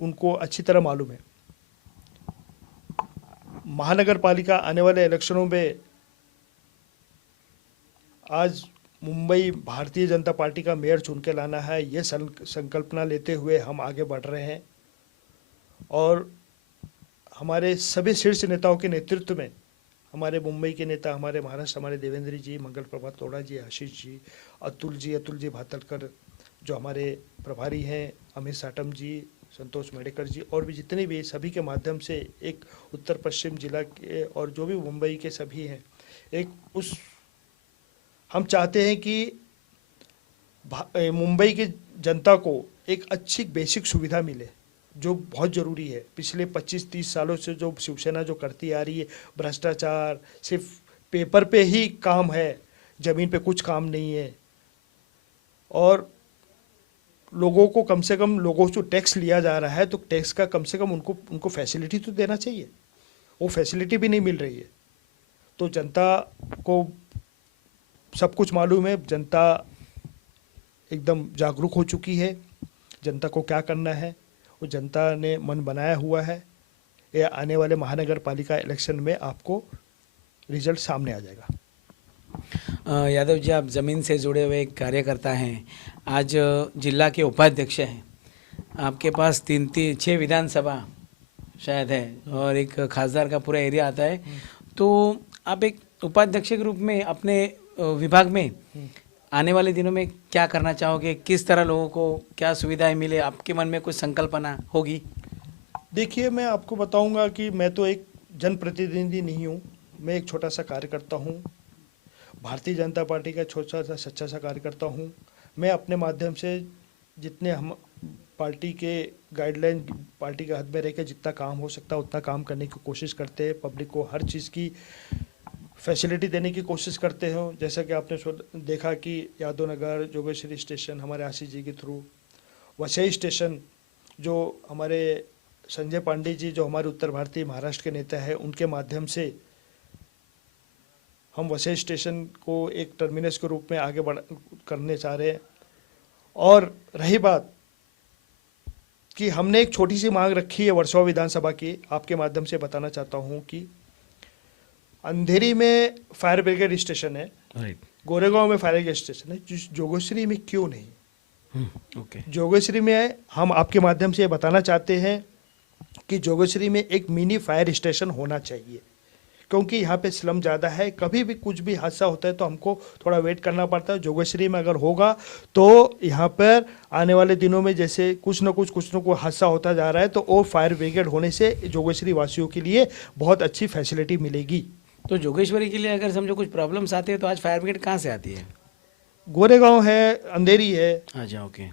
उनको अच्छी तरह मालूम है। महानगर पालिका आने वाले इलेक्शनों में आज मुंबई भारतीय जनता पार्टी का मेयर चुन के लाना है, ये संकल्पना लेते हुए हम आगे बढ़ रहे हैं। और हमारे सभी शीर्ष नेताओं के नेतृत्व में हमारे मुंबई के नेता, हमारे महाराष्ट्र, हमारे देवेंद्र जी, मंगल प्रभात तोड़ा जी, आशीष जी, अतुल जी भातलकर जो हमारे प्रभारी हैं, अमित साटम जी, संतोष मेडेकर जी, और भी जितने भी सभी के माध्यम से एक उत्तर पश्चिम जिला के और जो भी मुंबई के सभी हैं, एक उस हम चाहते हैं कि मुंबई की जनता को एक अच्छी बेसिक सुविधा मिले, जो बहुत ज़रूरी है। पिछले 25-30 सालों से जो शिवसेना जो करती आ रही है, भ्रष्टाचार, सिर्फ पेपर पे ही काम है, ज़मीन पे कुछ काम नहीं है। और लोगों को कम से कम, लोगों से टैक्स लिया जा रहा है तो टैक्स का कम से कम उनको फैसिलिटी तो देना चाहिए, वो फैसिलिटी भी नहीं मिल रही है। तो जनता को सब कुछ मालूम है, जनता एकदम जागरूक हो चुकी है, जनता को क्या करना है वो जनता ने मन बनाया हुआ है। ये आने वाले महानगर पालिका इलेक्शन में आपको रिजल्ट सामने आ जाएगा। यादव जी, आप ज़मीन से जुड़े हुए एक कार्यकर्ता हैं, आज जिला के उपाध्यक्ष हैं, आपके पास 6 विधानसभा शायद है और एक खासदार का पूरा एरिया आता है, तो आप एक उपाध्यक्ष के रूप में अपने विभाग में आने वाले दिनों में क्या करना चाहोगे? किस तरह लोगों को क्या सुविधाएं मिले? आपके मन में कुछ संकल्पना होगी? देखिए, मैं आपको बताऊंगा कि मैं तो एक जनप्रतिनिधि नहीं हूँ, मैं एक छोटा सा कार्यकर्ता हूँ, भारतीय जनता पार्टी का छोटा सा सच्चा सा कार्यकर्ता हूँ। मैं अपने माध्यम से जितने हम पार्टी के गाइडलाइन, पार्टी के हद में रह के जितना काम हो सकता है उतना काम करने की कोशिश करते हैं। पब्लिक को हर चीज़ की फैसिलिटी देने की कोशिश करते हो। जैसा कि आपने देखा कि यादव नगर, जोगेश्वरी स्टेशन हमारे आशीष जी के थ्रू, वसई स्टेशन जो हमारे संजय पांडे जी जो हमारे उत्तर भारतीय महाराष्ट्र के नेता है, उनके माध्यम से हम वसई स्टेशन को एक टर्मिनस के रूप में आगे करने चाह रहे हैं। और रही बात कि हमने एक छोटी सी मांग रखी है वर्सोवा विधानसभा की, आपके माध्यम से बताना चाहता हूँ कि अंधेरी में फायर ब्रिगेड स्टेशन है, गोरेगांव में फायर ब्रिगेड स्टेशन है, जोगेश्वरी में क्यों नहीं? ओके। जोगेश्वरी में हम आपके माध्यम से ये बताना चाहते हैं कि जोगेश्वरी में एक मिनी फायर स्टेशन होना चाहिए, क्योंकि यहाँ पे स्लम ज़्यादा है, कभी भी कुछ भी हादसा होता है तो हमको थोड़ा वेट करना पड़ता है। जोगेश्वरी में अगर होगा तो यहाँ पर आने वाले दिनों में जैसे कुछ न कुछ हादसा होता जा रहा है, तो वो फायर ब्रिगेड होने से जोगेश्वरी वासियों के लिए बहुत अच्छी फैसिलिटी मिलेगी। तो जोगेश्वरी के लिए अगर समझो कुछ प्रॉब्लम्स आती है तो आज फायर ब्रिगेड कहाँ से आती है? गोरेगांव है, अंधेरी है। अच्छा, ओके।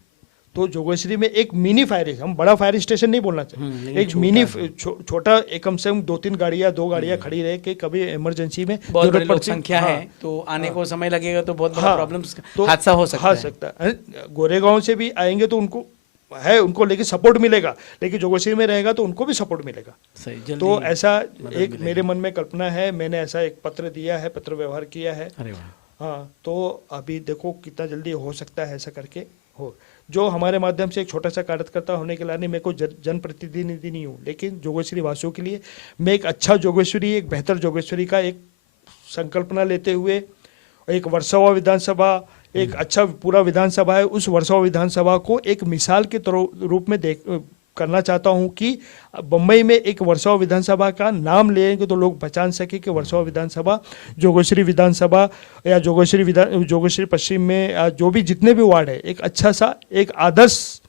तो जोगेश्वरी में एक मिनी फायर, हम बड़ा फायर स्टेशन नहीं बोलना चाहिए, एक मिनी छोटा, एक कम से कम 2-3 गाड़ियाँ 2 गाड़ियाँ खड़ी रहे कि कभी इमरजेंसी में बहुत बड़ी लोग पड़ती संख्या हाँ, है तो आने को समय लगेगा तो बहुत बड़ा हाँ, प्रॉब्लम्स तो हादसा हो सकता है। गोरेगांव से भी आएंगे तो उनको लेके सपोर्ट मिलेगा, लेकिन जोगेश्वरी में रहेगा तो उनको भी सपोर्ट मिलेगा। सही, जल्दी तो ऐसा एक मिलेगी। मेरे मन में कल्पना है, मैंने ऐसा एक पत्र दिया है, पत्र व्यवहार किया है। अरे वाह। हाँ, तो अभी देखो कितना जल्दी हो सकता है ऐसा करके हो। जो हमारे माध्यम से एक छोटा सा कार्यकर्ता होने के लाने मैं कोई जनप्रतिनिधि नहीं हूँ, लेकिन जोगेश्वरी वासियों के लिए मैं एक अच्छा जोगेश्वरी, एक बेहतर जोगेश्वरी का एक संकल्पना लेते हुए एक वर्सोवा विधानसभा, एक अच्छा पूरा विधानसभा है, उस वर्सोवा विधानसभा को एक मिसाल के रूप में करना चाहता हूं कि बम्बई में एक वर्सोवा विधानसभा का नाम लेंगे तो लोग पहचान सके कि वर्सोवा विधानसभा, जोगेश्वरी विधानसभा या जोगेश्वरी पश्चिम में या जो भी जितने भी वार्ड है, एक अच्छा सा एक आदर्श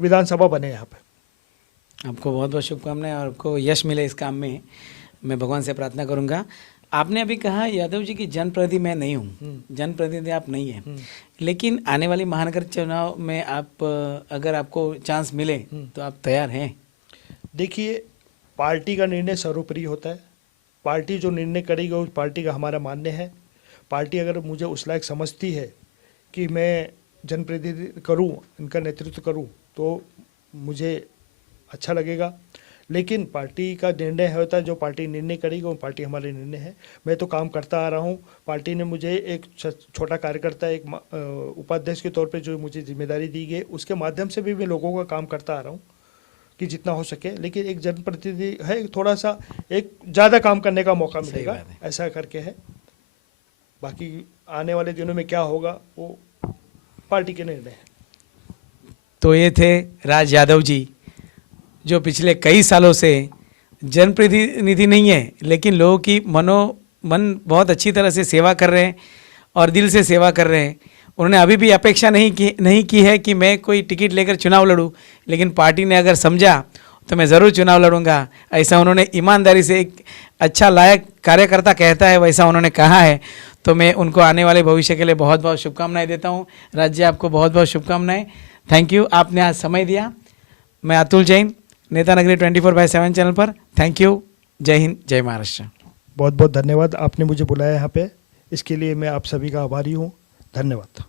विधानसभा बने यहाँ पे। आपको बहुत बहुत शुभकामनाएं और आपको यश मिले इस काम में, मैं भगवान से प्रार्थना करूंगा। आपने अभी कहा यादव जी कि जनप्रतिनिधि मैं नहीं हूँ, जनप्रतिनिधि आप नहीं हैं, लेकिन आने वाली महानगर चुनाव में आप अगर आपको चांस मिले तो आप तैयार हैं? देखिए, पार्टी का निर्णय सर्वोपरि होता है। पार्टी जो निर्णय करेगी उस पार्टी का हमारा मान्य है। पार्टी अगर मुझे उस लायक समझती है कि मैं जनप्रतिनिधि करूं, इनका नेतृत्व करूं, तो मुझे अच्छा लगेगा। लेकिन पार्टी का निर्णय होता है, जो पार्टी निर्णय करेगी वो पार्टी हमारे निर्णय है। मैं तो काम करता आ रहा हूँ। पार्टी ने मुझे एक छोटा कार्यकर्ता, एक उपाध्यक्ष के तौर पे जो मुझे जिम्मेदारी दी गई, उसके माध्यम से भी मैं लोगों का काम करता आ रहा हूँ कि जितना हो सके। लेकिन एक जनप्रतिनिधि है, थोड़ा सा एक ज़्यादा काम करने का मौका मिलेगा, बात है। ऐसा करके है। बाकी आने वाले दिनों में क्या होगा वो पार्टी के निर्णय है। तो ये थे राज यादव जी, जो पिछले कई सालों से जनप्रतिनिधि नहीं है, लेकिन लोगों की मन बहुत अच्छी तरह से सेवा कर रहे हैं और दिल से सेवा कर रहे हैं। उन्होंने अभी भी अपेक्षा नहीं की है कि मैं कोई टिकट लेकर चुनाव लड़ूं, लेकिन पार्टी ने अगर समझा तो मैं ज़रूर चुनाव लड़ूंगा, ऐसा उन्होंने ईमानदारी से, एक अच्छा लायक कार्यकर्ता कहता है वैसा उन्होंने कहा है। तो मैं उनको आने वाले भविष्य के लिए बहुत बहुत शुभकामनाएं देता हूं। राज्य आपको बहुत बहुत शुभकामनाएं। थैंक यू, आपने आज समय दिया। मैं अतुल जैन, नेता नगरी 24/7 चैनल पर। Thank you. जय हिंद, जय महाराष्ट्र। बहुत बहुत धन्यवाद, आपने मुझे बुलाया यहाँ पे, इसके लिए मैं आप सभी का आभारी हूँ। धन्यवाद।